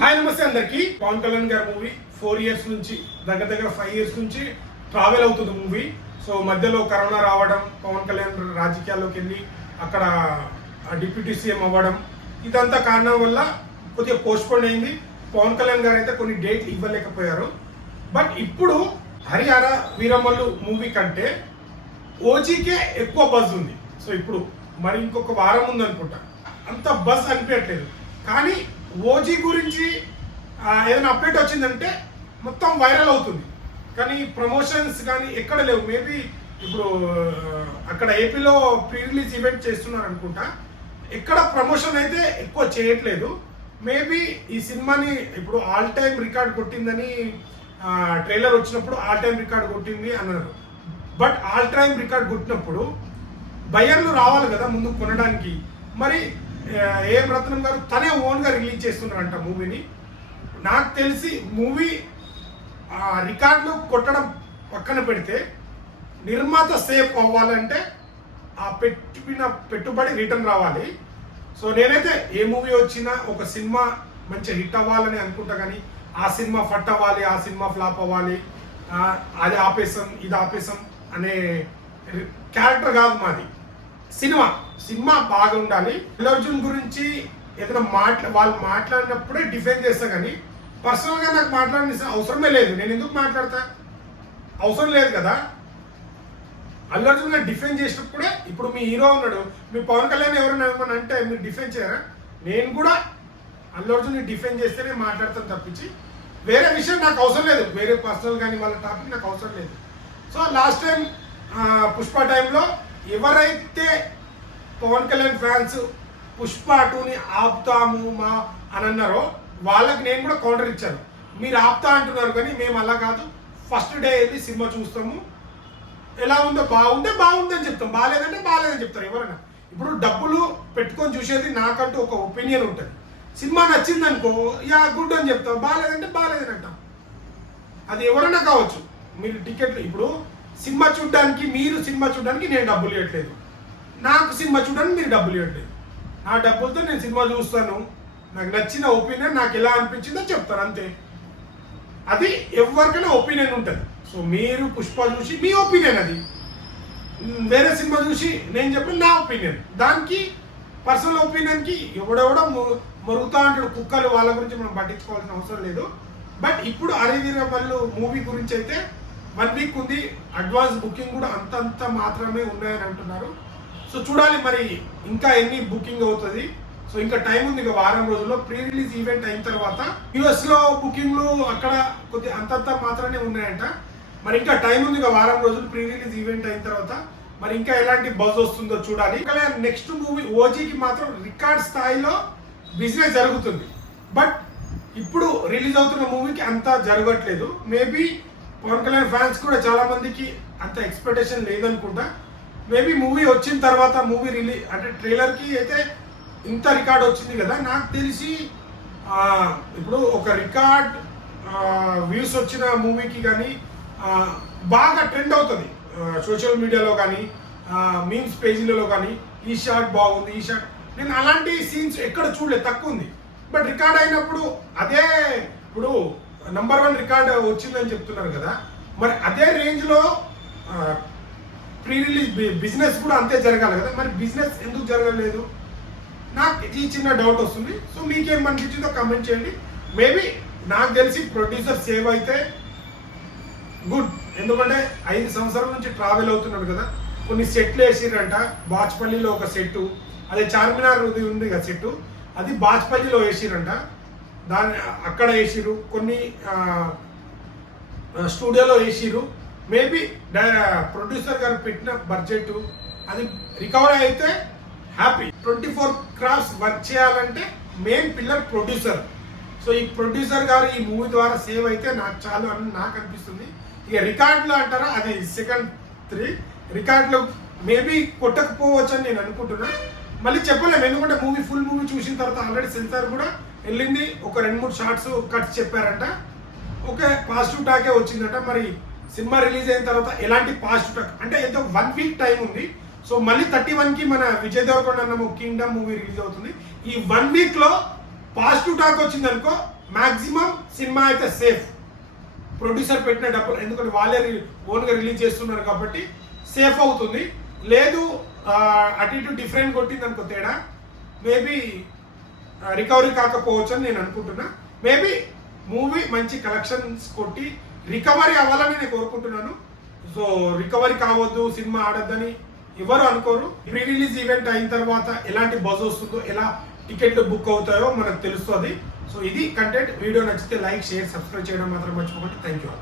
Hi నమస్తే అందరికి. పవన్ కళ్యాణ్ గారి మూవీ 4 years నుంచి దగ్గర 5 years నుంచి ట్రావెల్ అవుతుంది మూవీ. సో మధ్యలో కరోనా రావడం, పవన్ కళ్యాణ్ రాజకీయాల్లోకి వెళ్ళి అక్కడ డిప్యూటీ సీఎం అవ్వడం, ఇదంతా కారణం వల్ల కొద్దిగా పోస్ట్పోన్ అయింది. పవన్ కళ్యాణ్ గారు అయితే కొన్ని డేట్లు ఇవ్వలేకపోయారు. బట్ ఇప్పుడు హరిహర వీరమల్లు మూవీ కంటే ఓజీకే ఎక్కువ బజ్ ఉంది. సో ఇప్పుడు మరి ఇంకొక వారం ఉంది అనుకుంటా, అంత బజ్ అనిపించట్లేదు. కానీ ఓజీ గురించి ఏదైనా అప్డేట్ వచ్చిందంటే మొత్తం వైరల్ అవుతుంది. కానీ ప్రమోషన్స్ కానీ ఎక్కడ లేవు. మేబీ ఇప్పుడు అక్కడ ఏపీలో ప్రీ రిలీజ్ ఈవెంట్ చేస్తున్నారు అనుకుంటా, ఎక్కడ ప్రమోషన్ అయితే ఎక్కువ చేయట్లేదు. మేబీ ఈ సినిమాని ఇప్పుడు ఆల్ టైమ్ రికార్డ్ కొట్టిందని ట్రైలర్ వచ్చినప్పుడు ఆల్ టైమ్ రికార్డ్ కొట్టింది అన్నారు. బట్ ఆల్ టైమ్ రికార్డ్ కొట్టినప్పుడు బయర్లు రావాలి కదా ముందు కొనడానికి. మరి ఏఎం రత్నం గారు తనే ఓన్గా రిలీజ్ చేస్తున్నారంట మూవీని. నాకు తెలిసి మూవీ రికార్డులు కొట్టడం పక్కన పెడితే నిర్మాత సేఫ్ అవ్వాలంటే ఆ పెట్టిన పెట్టుబడి రిటర్న్ రావాలి. సో నేనైతే ఏ మూవీ వచ్చినా ఒక సినిమా మంచి హిట్ అవ్వాలని అనుకుంటా. కానీ ఆ సినిమా ఫట్ అవ్వాలి, ఆ సినిమా ఫ్లాప్ అవ్వాలి, అది ఆపేసాం ఇది ఆపేసాం అనే క్యారెక్టర్ కాదు మాది. సినిమా బాగా ఉండాలి. అల్లు అర్జున్ గురించి ఏదైనా వాళ్ళు మాట్లాడినప్పుడే డిఫెండ్ చేస్తా. కానీ పర్సనల్గా నాకు మాట్లాడిన అవసరమే లేదు. నేను ఎందుకు మాట్లాడతా? అవసరం లేదు కదా. అల్లు అర్జున్ గారు డిఫెండ్ చేసినప్పుడే, ఇప్పుడు మీ హీరో ఉన్నాడు, మీ పవన్ కళ్యాణ్ ఎవరైనా ఏమన్నా అంటే మీరు డిఫెండ్ చేయరా? నేను కూడా అల్లు అర్జున్ని డిఫెండ్ చేస్తేనే మాట్లాడతాను తప్పించి వేరే విషయం నాకు అవసరం లేదు. వేరే పర్సనల్ కానీ వాళ్ళ టాపిక్ నాకు అవసరం లేదు. సో లాస్ట్ టైం పుష్ప టైంలో ఎవరైతే పవన్ కళ్యాణ్ ఫ్యాన్స్ పుష్ప 2ని ఆపుతాము మా అని అన్నారో వాళ్ళకి నేను కూడా కౌంటర్ ఇచ్చాను. మీరు ఆపుతా అంటున్నారు కానీ మేము అలా కాదు, ఫస్ట్ డే వెళ్ళి సినిమా చూస్తాము, ఎలా ఉందో బాగుంటే బాగుందని చెప్తాం, బాగాలేదంటే బాగాలేదని చెప్తారు ఎవరైనా. ఇప్పుడు డబ్బులు పెట్టుకొని చూసేది నాకంటూ ఒక ఒపీనియన్ ఉంటుంది. సినిమా నచ్చింది అనుకో, యా గుడ్ అని చెప్తాం, బాగాలేదంటే బాగాలేదని అంటాం. అది ఎవరైనా కావచ్చు. మీరు టికెట్లు ఇప్పుడు సినిమా చూడడానికి, మీరు సినిమా చూడడానికి నేను డబ్బులు ఇవ్వట్లేదు, నాకు సినిమా చూడడానికి మీరు డబ్బులు ఇవ్వట్లేదు. ఆ డబ్బులతో నేను సినిమా చూస్తాను, నాకు నచ్చిన ఒపీనియన్ నాకు ఎలా అనిపించిందో చెప్తాను అంతే. అది ఎవరికైనా ఒపీనియన్ ఉంటుంది. సో మీరు పుష్ప చూసి మీ ఒపీనియన్, అది వేరే సినిమా చూసి నేను చెప్పిన నా ఒపీనియన్. దానికి పర్సనల్ ఒపీనియన్కి ఎవడెవడో మరుగుతా అంటాడు కుక్కలు, వాళ్ళ గురించి మనం పట్టించుకోవాల్సిన అవసరం లేదు. బట్ ఇప్పుడు హరివీరమల్లు మూవీ గురించి అయితే 1 week ఉంది. అడ్వాన్స్ బుకింగ్ కూడా అంతంత మాత్రమే ఉన్నాయని అంటున్నారు. సో చూడాలి మరి ఇంకా ఎన్ని బుకింగ్ అవుతుంది. సో ఇంకా టైం ఉంది, ఇక వారం రోజుల్లో ప్రీ రిలీజ్ ఈవెంట్ అయిన తర్వాత యుఎస్లో బుకింగ్లు అక్కడ కొద్ది అంతంత మాత్రమే ఉన్నాయంట. మరి ఇంకా టైం ఉంది, ఇక వారం రోజులు ప్రీ రిలీజ్ ఈవెంట్ అయిన తర్వాత మరి ఇంకా ఎలాంటి బజ్ వస్తుందో చూడాలి. నెక్స్ట్ మూవీ ఓజీకి మాత్రం రికార్డ్ స్థాయిలో బిజినెస్ జరుగుతుంది. బట్ ఇప్పుడు రిలీజ్ అవుతున్న మూవీకి అంతా జరగట్లేదు. మేబీ పవన్ కళ్యాణ్ ఫ్యాన్స్ కూడా చాలా మందికి అంత ఎక్స్పెక్టేషన్ లేదనుకుంటా. మేబీ మూవీ వచ్చిన తర్వాత మూవీ రిలీజ్ అంటే ట్రైలర్కి అయితే ఇంత రికార్డ్ వచ్చింది కదా, నాకు తెలిసి ఇప్పుడు ఒక రికార్డ్ వ్యూస్ వచ్చిన మూవీకి కానీ బాగా ట్రెండ్ అవుతుంది సోషల్ మీడియాలో కానీ మీమ్స్ పేజీలలో కానీ. ఈ షాట్ బాగుంది, ఈ షాట్, నేను అలాంటి సీన్స్ ఎక్కడ చూడలేదు, తక్కువ ఉంది. బట్ రికార్డ్ అయినప్పుడు అదే, ఇప్పుడు నంబర్ 1 రికార్డ్ వచ్చిందని చెప్తున్నారు కదా, మరి అదే రేంజ్లో ప్రీ రిలీజ్ బిజినెస్ కూడా అంతే జరగాలి కదా. మరి బిజినెస్ ఎందుకు జరగలేదు నాకు ఈ చిన్న డౌట్ వస్తుంది. సో మీకేం అనిపించిందో కమెంట్ చేయండి. మేబీ నాకు తెలిసి ప్రొడ్యూసర్ సేవ్ అయితే గుడ్, ఎందుకంటే 5 సంవత్సరాల నుంచి ట్రావెల్ అవుతున్నాడు కదా. కొన్ని సెట్లు వేసిరంట, బాచ్పల్లిలో ఒక సెట్టు, అదే చార్మినార్ ఉంది కదా సెట్టు, అది బాచ్పల్లిలో వేసిరంట, దాన్ని అక్కడ వేసిరు, కొన్ని స్టూడియోలో వేసిరు. మేబీ ప్రొడ్యూసర్ గారు పెట్టిన బడ్జెట్ అది రికవర్ అయితే హ్యాపీ. 24 crafts వర్క్ చేయాలంటే మెయిన్ పిల్లర్ ప్రొడ్యూసర్. సో ఈ ప్రొడ్యూసర్ గారు ఈ మూవీ ద్వారా సేవ్ అయితే నాకు చాలు అని నాకు అనిపిస్తుంది. ఇక రికార్డులు అంటారా, అది సెకండ్ 3 రికార్డులు మేబీ కొట్టకపోవచ్చు అని నేను అనుకుంటున్నా. మళ్ళీ చెప్పలేము, ఎందుకంటే ఫుల్ మూవీ చూసిన తర్వాత ఆల్రెడీ సెన్సార్ కూడా వెళ్ళింది, ఒక 2-3 షార్ట్స్ కట్స్ చెప్పారంట. ఓకే, పాజిటివ్ టాకే వచ్చిందట. మరి సినిమా రిలీజ్ అయిన తర్వాత ఎలాంటి పాజిటివ్ టాక్ అంటే ఏదో 1 week టైం ఉంది. సో మళ్ళీ 31కి మన Vijay Devarakonda Kingdom movie release అవుతుంది. ఈ 1 weekలో పాజిటివ్ టాక్ వచ్చింది అనుకో, మాక్సిమం సినిమా అయితే సేఫ్. ప్రొడ్యూసర్ పెట్టిన డబ్బులు, ఎందుకంటే వాళ్ళే ఓన్గా రిలీజ్ చేస్తున్నారు కాబట్టి సేఫ్ అవుతుంది. లేదు అటు ఇటు డిఫరెంట్ కొట్టింది అనుకో తేడా, మేబీ రికవరీ కాకపోవచ్చు అని నేను అనుకుంటున్నా. మేబీ మూవీ మంచి కలెక్షన్స్ కొట్టి రికవరీ అవ్వాలని నేను కోరుకుంటున్నాను. సో రికవరీ కావద్దు, సినిమా ఆడద్దని ఎవరు అనుకోరు. ప్రీ రిలీజ్ ఈవెంట్ అయిన తర్వాత ఎలాంటి బజ్ వస్తుందో, ఎలా టికెట్లు బుక్ అవుతాయో మనకు తెలుస్తుంది. సో ఇది కంటెంట్. వీడియో నచ్చితే లైక్, షేర్, సబ్స్క్రైబ్ చేయడం మాత్రం మర్చిపోకండి. Thank you.